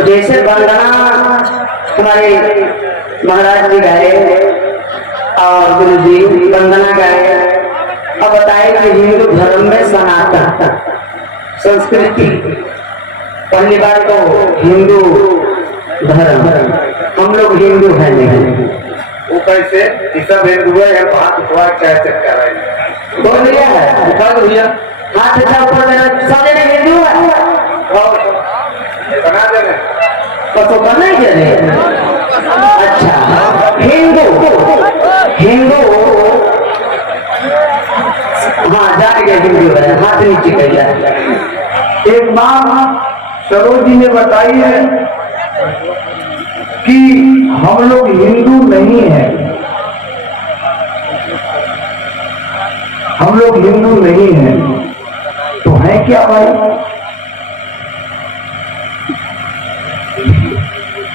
जैसे वंदना हमारे महाराज जी गाए और गुरु जी वंदना गाए। अब बताए कि हिंदू धर्म में सनातन संस्कृति, पहली बात तो हिंदू धर्म, हम लोग हिंदू हैं नहीं। वो कैसे सब हिंदू है, हाथ उठवा क्या चक्का रही बोल भैया है उठा दो भैया हाथ अच्छा ऊपर मेरा सब जने हिंदू है बना देने तो बना ही दे। अच्छा हिंदू हिंदू हाँ जान गया हिंदू है, हाथ नीचे कर जाए। एक बात सरोज जी ने बताई है कि हम लोग हिंदू नहीं हैं, हम लोग हिंदू नहीं हैं, तो है क्या भाई?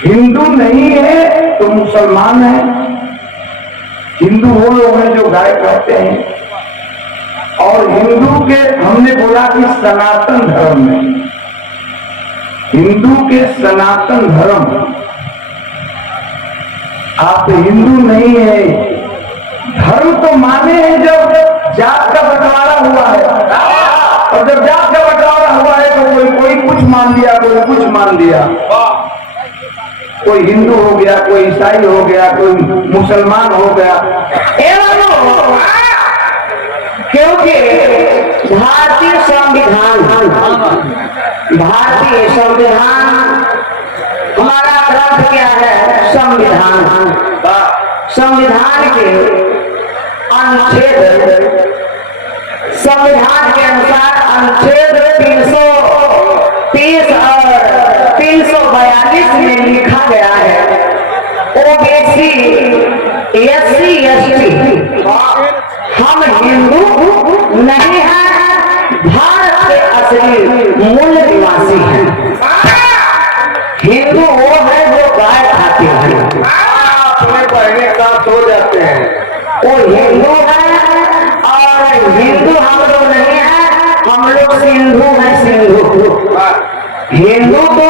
हिंदू नहीं है तो मुसलमान है। हिंदू वो लोग हैं जो गाय कहते हैं, और हिंदू के हमने बोला कि सनातन धर्म में, हिंदू के सनातन धर्म, आप हिंदू नहीं है। धर्म तो माने हैं जब जात का बंटवारा हुआ है, और जब जात का बंटवारा हुआ है तो कोई कुछ मान लिया, कोई कुछ मान लिया। कोई हिंदू हो गया, कोई ईसाई हो गया, कोई मुसलमान हो गया। क्योंकि भारतीय संविधान हमारा ग्रंथ क्या है? संविधान। संविधान के अनुच्छेद, संविधान के अनुसार अनुच्छेद 330 और 342 में लिखा गया है ओबीसी एससी एसटी हम हिंदू नहीं हैं, भारत के असली मूल निवासी हैं। हिंदू वो है जो गाय खाते हैं, अपने पहले साथ हो जाते हैं, वो हिंदू है। और हिंदू हम लोग नहीं है, हम लोग सिंधु हैं, सिंधु। हिंदू तो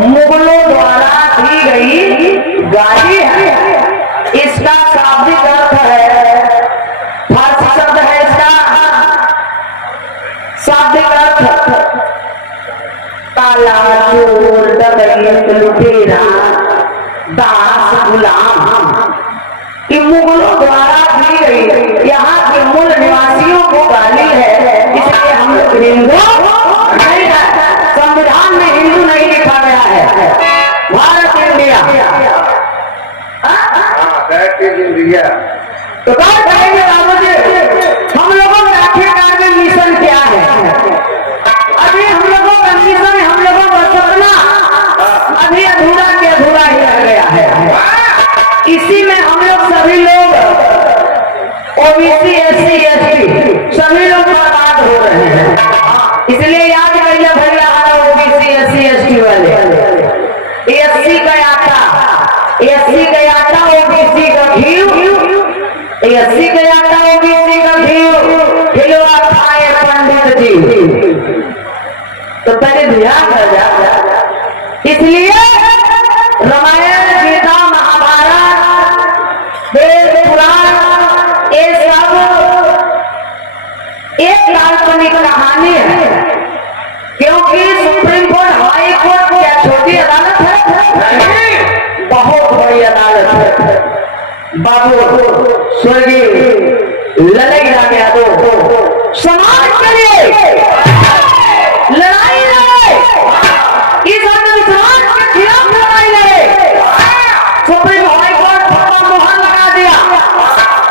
मुगलों द्वारा दी गई गाली है। इसका शाब्दिक अर्थ है, फारसी शब्द है इसका शाब्दिक अर्थ काला, चोर, डकैत, लुटेरा, दास, गुलाम। ये मुगलों द्वारा दी गई यहाँ के मूल निवासियों को गाली है, इसलिए हम लोग हिंदू नहीं है। संविधान में हिंदू नहीं लिखा गया है। भारत इंडिया इंडिया तो बात करेंगे बाबू जी, हम लोगों का आखिरकार में मिशन क्या है? अभी हम लोगों का मिशन, हम लोगों का सपना अभी अधूरा के अधूरा ही रह गया है। इसी में हम लोग सभी लोग ओबीसी एससी एसटी सभी लोग बर्बाद हो रहे हैं। इसलिए याद करिए भैया, ओबीसी एससी एसटी वाले एससी का आटा, एससी का आटा, ओबीसी का घी, एससी का आटा, ओबीसी का घी खिलवा खाए पंडित जी, तो पहले ध्यान कर जा। इसलिए रामायण, गीता, महाभारत, वेद, पुराण, ये सब एक काल्पनिक कहानी है। क्योंकि सुप्रीम कोर्ट, हाई कोर्ट क्या छोटी अदालत है? नहीं, बहुत बड़ी अदालत है। बाबू स्वर्गीय लड़ाई लड़े यादव समाज के लिए लड़ाई लड़े, इस अंधविश्वास के खिलाफ लड़ाई लड़े। सुप्रीम हाई कोर्ट फतवा मोहर लगा दिया।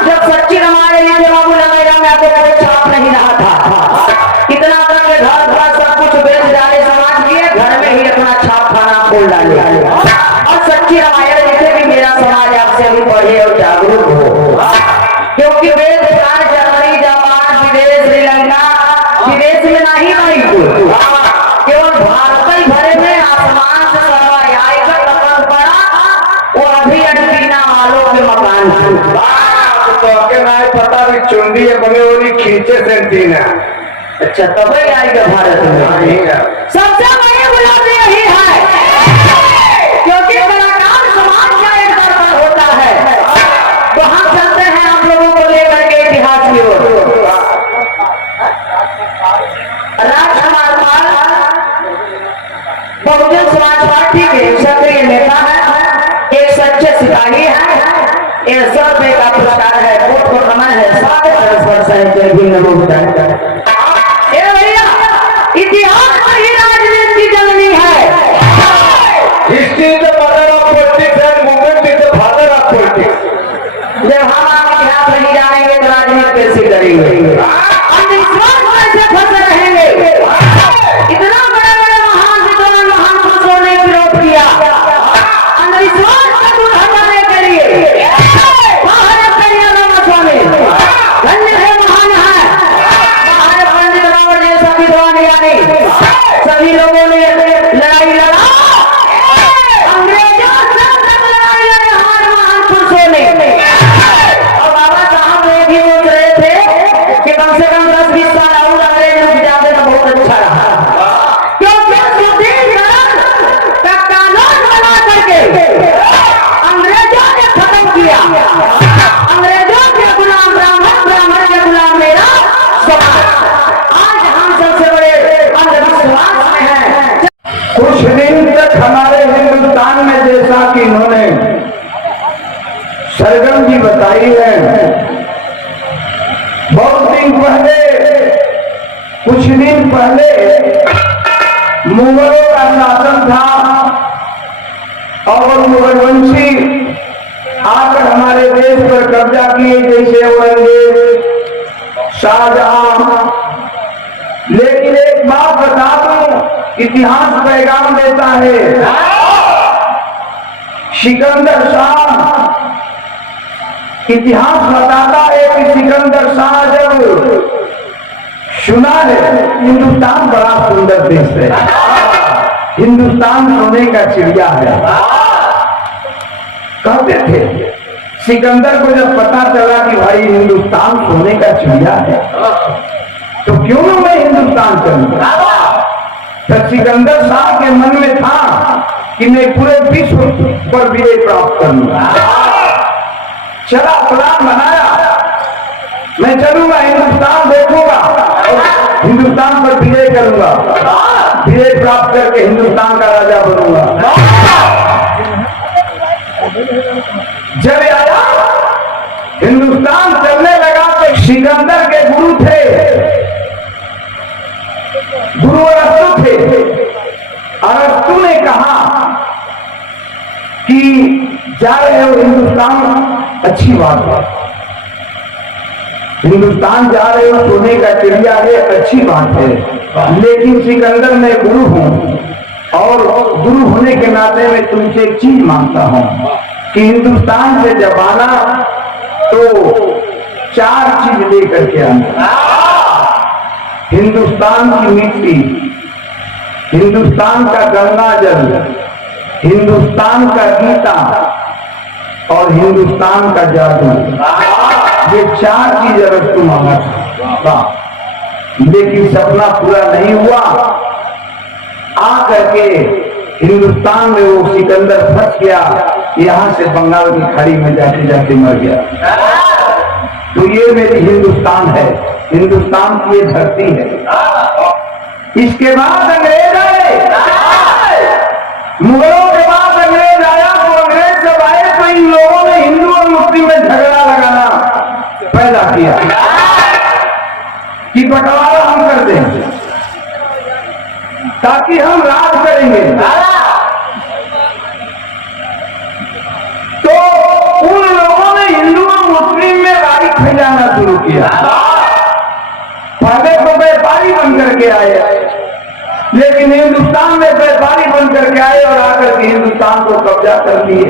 जब सच्ची हमारे लिए बाबू लड़ाई लड़े यादव कोई छाप नहीं रहा था, इतना करके घर घर सब कुछ बेच डाले समाज के, घर में ही अपना छाप खाना खोल डाले। और सच्ची रामायण लिखे कि मेरा समाज आपसे भी पढ़े और जागरूक हो। क्योंकि वेद, पुराण, जर्मनी, जापान, विदेश, श्रीलंका, विदेश में नहीं आई कोई, केवल भारत ही भरे में आसमान से सर्वायाय का कपड़ पड़ा। और अभी अंटीना वालों के मकान तो के ना पता भी चुंडी बने वाली खींचे से एंटीना। अच्छा तब ही आएगा भारत में। नहीं सबसे बड़ी गुलामी यही है। समाज पार्टी के सक्रिय नेता है, एक सच्चे सिपाही है। ये 100 रुपए का पुरस्कार है, कोट को नमन है, 7 है जय भीम नमो बुद्धाय। ए भैया, इतिहास में ही राजनीति की जननी है। History is the mother of politics and movement is the father of politics. जब हम आप इतिहास नहीं जानेंगे तो राजनीति कैसे करेंगे, अंधविश्वास कैसे फंसे रहेंगे। इतना बड़े बड़े महान विद्वान महान पुरुषों ने विरोध किया अंधविश्वास का दूर हटाने के लिए। महाराज पेरियाराम स्वामी धन्य है, महान है। महाराज पंडित रावण जैसा विद्वान यानी सभी लोगों ने लड़ाई लड़ा, अंग्रेजों से लड़ाई लड़े हमारे महान पुरुषों ने। और बाबा साहब ये भी सोच रहे थे कि कम से कम 10-20 साल और अंग्रेजों की जाते तो बहुत अच्छा रहा, क्योंकि सुदीर्घ का कानून बना करके अंग्रेजों ने खत्म किया। अंग्रेजों के गुलाम ब्राह्मण, ब्राह्मण के गुलाम मेरा समाज। आज हम सबसे बड़े अंधविश्वास में हैं। कुछ दिन तक हमारे हिंदुस्तान में जैसा कि इन्होंने सरगम जी बताई है, बहुत दिन पहले, कुछ दिन पहले मुगलों का शासन था और मुगल वंशी आकर हमारे देश पर कब्जा किए, जैसे औरंगजेब, शाहजहां। लेकिन एक बात बता दूं, इतिहास पैगाम देता है, सिकंदर शाह, इतिहास बताता है कि सिकंदर शाह जब सुना है हिंदुस्तान बड़ा सुंदर देश है, हिंदुस्तान सोने का चिड़िया है, कहते थे। सिकंदर को जब पता चला कि भाई हिंदुस्तान सोने का चिड़िया है, तो क्यों ना मैं हिंदुस्तान चलूं। तो सिकंदर शाह के मन में था कि मैं पूरे विश्व पर विजय प्राप्त करूंगा। चला, प्लान बनाया, मैं चलूंगा हिंदुस्तान देखूंगा और हिंदुस्तान पर विजय करूंगा, विजय प्राप्त करके हिंदुस्तान का राजा बनूंगा। जब आया हिंदुस्तान चलने लगा तो सिकंदर के गुरु थे, गुरु अरस्तु थे। अरस्तु ने कहा कि जा रहे हो हिंदुस्तान, अच्छी बात है, हिंदुस्तान जा रहे हो, सोने का चिड़िया है, अच्छी बात है। लेकिन सिकंदर मैं गुरु हूं और गुरु होने के नाते मैं तुमसे एक चीज मांगता हूं कि हिंदुस्तान से जब आना तो 4 चीज लेकर के आना। हिंदुस्तान की मिट्टी, हिंदुस्तान का गंगा जल, हिंदुस्तान का गीता और हिंदुस्तान का जादू। ये 4 चीज अरस्तु मांगा था, लेकिन सपना पूरा नहीं हुआ। आ करके हिंदुस्तान में वो सिकंदर फंस गया, यहां से बंगाल की खाड़ी में जाते जाते मर गया। तो ये मेरी हिंदुस्तान है, हिंदुस्तान की ये धरती है। इसके बाद अंग्रेज आए, मुगलों के बाद अंग्रेज आया। तो अंग्रेज जब आए तो इन लोगों ने हिंदू और मुस्लिम में झगड़ा लगाना पैदा किया कि बंटवारा हम कर दें ताकि हम राज करेंगे। तो उन लोगों ने हिंदू और मुस्लिम में राज फैलाना शुरू किया। पहले तो व्यापारी बन करके आए, लेकिन हिंदुस्तान में व्यापारी बन करके आए और आकर के हिंदुस्तान को कब्जा कर लिए।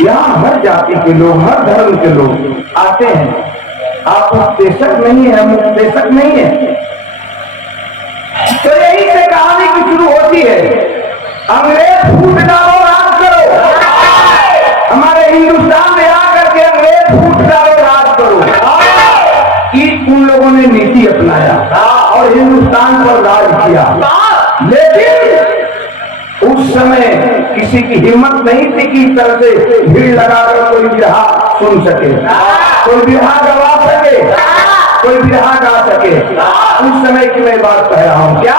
यहाँ हर जाति के लोग, हर धर्म के लोग आते हैं। आप उपदेशक नहीं है, हम उपदेशक नहीं है। तो यही से कहानी की शुरू होती है, अंग्रेज फूट डालो राज करो। हमारे हिंदुस्तान में आकर के अंग्रेज फूट डालो राज करो। उन लोगों ने नीति अपनाया और हिंदुस्तान पर राज किया। लेकिन उस समय किसी की हिम्मत नहीं थी कि इस तरह से भीड़ लगाकर कोई बिरहा सुन सके, कोई बिरहा गवा सके, कोई बिरहा गा सके। उस समय की मैं बात कह रहा हूं। क्या